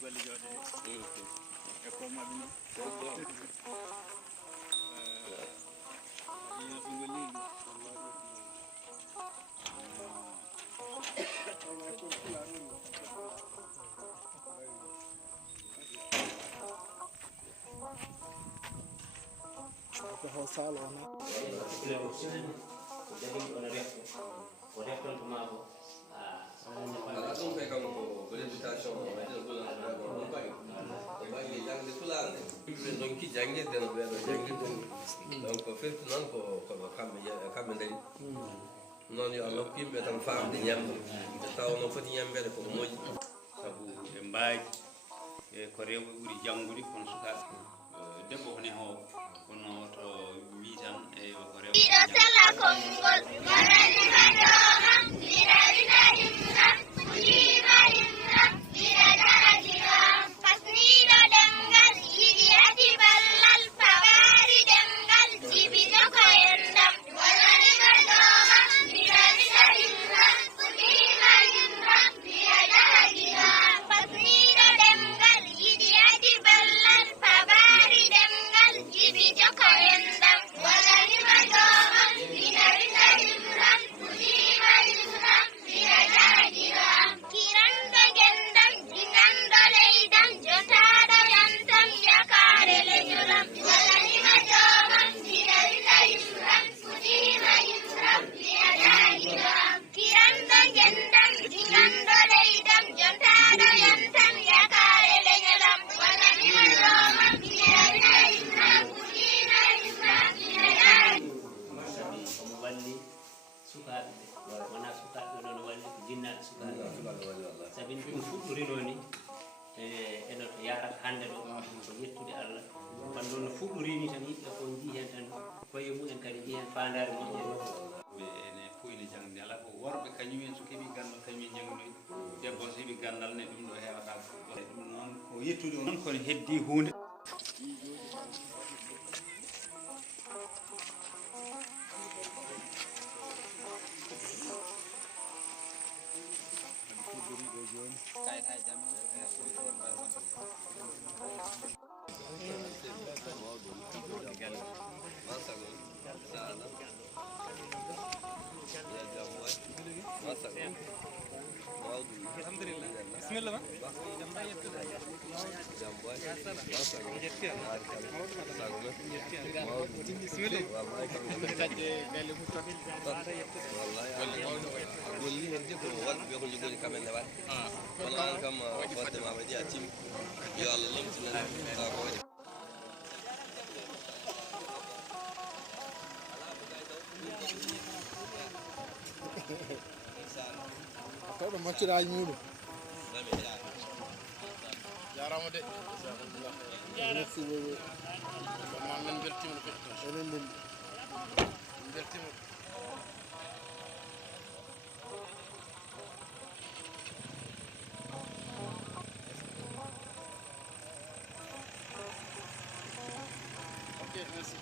golle jooɗe école maɓɓe noon no so ngolli ko ho sal ona ɗum kay kam ko réputation baŋnge jangde fulaande yimɓe donki janngirde no ɓeeɗo janngirde ni donc firti noon koɓe kamɓe dañi noon yo Allah hokku yimɓe tan faamde ñamde ɓe tawno foti ñambede koko moƴƴi sabu ɓe mbaawi ko rewɓe ɓuri janngude kono sukaaɓe debbo ko nehoowo kono to wii tan eyo ko rewɓe sala konngol warani maɗoma wirarina himna ujima himna wira jarajiram kasniɗo ɗemngal yiɗi ati ballal pawari ɗemngal jibino ko endam warani maɗoma wirarina himna ujima himna wira jarajiram kasniɗo ɗemngal yiɗi ati ballal pawari ɗemngal jibino ko endam warani maɗoma wirarina himna ujima himna wira jarajiram kirando gendam jinando leydam jotaɗo yantam yakare leñolam warani maɗoma wirarina himna ujima himna wira jarajiram kirando gendam jinando leydam jotaɗo yantam yakare leñolam warani maɗoma wirarina himna ujima himna wira jarajiram omo walli sukaaɓe ɓe wona sukaaɓe ɓe noon walli ko jinnaaɓe sukaaɓe sabi ɗum fuɗɗorino ni eno to yarata hannde ɗo ko yettude Allah wan noon no fuɗɗorini tan yimɓe ko jii heen tan koye mumen kadi jii heen fandare moƴƴere ɓe ene foyni jangde ala ko worɓe kañumen so keeɓi gandal kañumen janggoyi debbo so heeɓi gandal ne ɗum ɗo hewata ɗum noon ko yettude noon kono heddi hunde golli hen de ko waɗɓe ko jogori kamen ne waɗi kono an kam hoddema waɗi a timmi yo Allah lomtinan sakoje tawɗo macciraji muɗum jarama de merci beaucoup ma men beltima no fetti enen belɗi min beltima ok merci